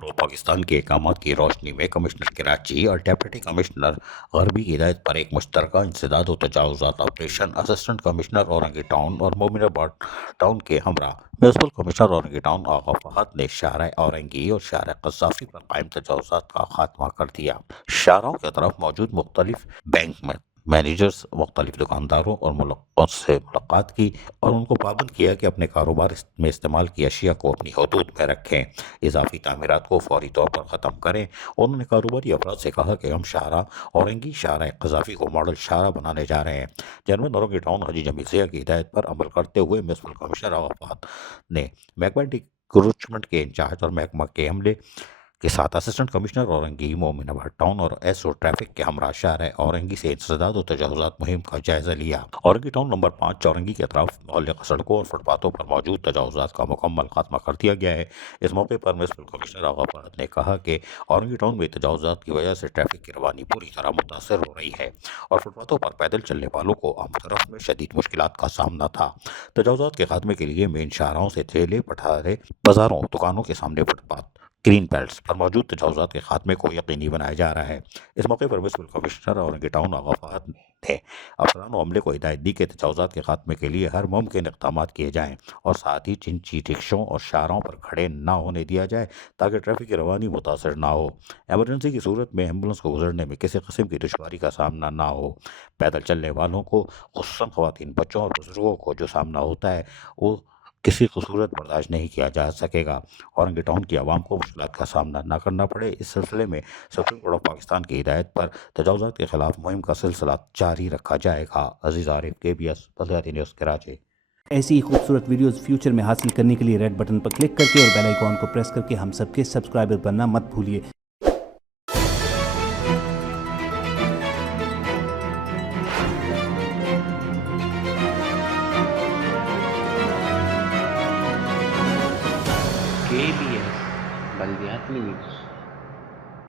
Road اور پاکستان کے احکامات کی روشنی میں کمشنر کراچی اور ڈپٹی کمشنر غربی کی ہدایت پر ایک مشترکہ انسداد و تجاوزات operation assistant commissioner Orangi town اور مومن آباد ٹاؤن کے ہمراہ municipal commissioner Orangi town Agha Fahad نے شارع اورنگی اور شارع قذافی پر قائم تجاوزات کا خاتمہ کر دیا۔ شاہراہوں کی طرف موجود مختلف بینک مینیجرز مختلف دکانداروں اور ملکوں سے ملاقات کی اور ان کو پابند کیا کہ اپنے کاروبار میں استعمال کی اشیاء کو اپنی حدود میں رکھیں، اضافی تعمیرات کو فوری طور پر ختم کریں۔ انہوں نے کاروباری افراد سے کہا کہ ہم شاہراہ اورنگی شارع قذافی کو ماڈل شاہراہ بنانے جا رہے ہیں۔ جنرل اورنگی ٹاؤن حاجی جمیل ضیاء کی ہدایت پر عمل کرتے ہوئے میونسپل کمشنر آغا فہد نے محکمہ ریکروٹمنٹ کے انچارج اور محکمہ کے عملے کے ساتھ اسسٹنٹ کمشنر اورنگی مومن آباد ٹاؤن اور ایس او ٹریفک کے ہمراہ شارع اورنگی سے انسداد و تجاوزات مہم کا جائزہ لیا۔ اورنگی ٹاؤن نمبر 5 چورنگی کے اطراف معلقہ سڑکوں اور فٹ پاتھوں پر موجود تجاوزات کا مکمل خاتمہ کر دیا گیا ہے۔ اس موقع پر میونسپل کمشنر آغا فہد نے کہا کہ اورنگی ٹاؤن میں تجاوزات کی وجہ سے ٹریفک کی روانی پوری طرح متاثر ہو رہی ہے اور فٹ پاتھوں پر پیدل چلنے والوں کو آمد و رفت میں شدید مشکلات کا سامنا تھا۔ تجاوزات کے خاتمے کے لیے مین شاہراہوں سے ٹھیلے پٹھارے بازاروں دکانوں کے سامنے فٹ پاتھ گرین بیلٹس پر موجود تجاوزات کے خاتمے کو یقینی بنایا جا رہا ہے۔ اس موقع پر municipal commissioner Orangi town Agha Fahad نے افسران و عملے کو ہدایت دی کہ تجاوزات کے خاتمے کے لیے ہر ممکن اقدامات کیے جائیں اور ساتھ ہی چنچی رکشوں اور شاہراہوں پر کھڑے نہ ہونے دیا جائے تاکہ ٹریفک کی روانی متاثر نہ ہو۔ ایمرجنسی کی صورت میں ایمبولینس کو گزرنے میں کسی قسم کی دشواری کا سامنا نہ ہو۔ پیدل چلنے والوں کو خصوصاً خواتین، بچوں اور بزرگوں کو جو سامنا ہوتا ہے وہ کسی صورت برداشت نہیں کیا جا سکے گا۔ اورنگی ٹاؤن کی عوام کو مشکلات کا سامنا نہ کرنا پڑے، اس سلسلے میں سپریم کورٹ آف پاکستان کی ہدایت پر تجاوزات کے خلاف مہم کا سلسلہ جاری رکھا جائے گا۔ عزیز عارف، KBS بلدیاتی نیوز کراچی۔ ایسی ہی خوبصورت ویڈیوز فیوچر میں حاصل کرنے کے لیے ریڈ بٹن پر کلک کر کے اور بیل آئیکن کو پریس کر کے ہم سب کے سبسکرائبر بننا مت بھولیے۔ KBS بلدیاتی نیوز۔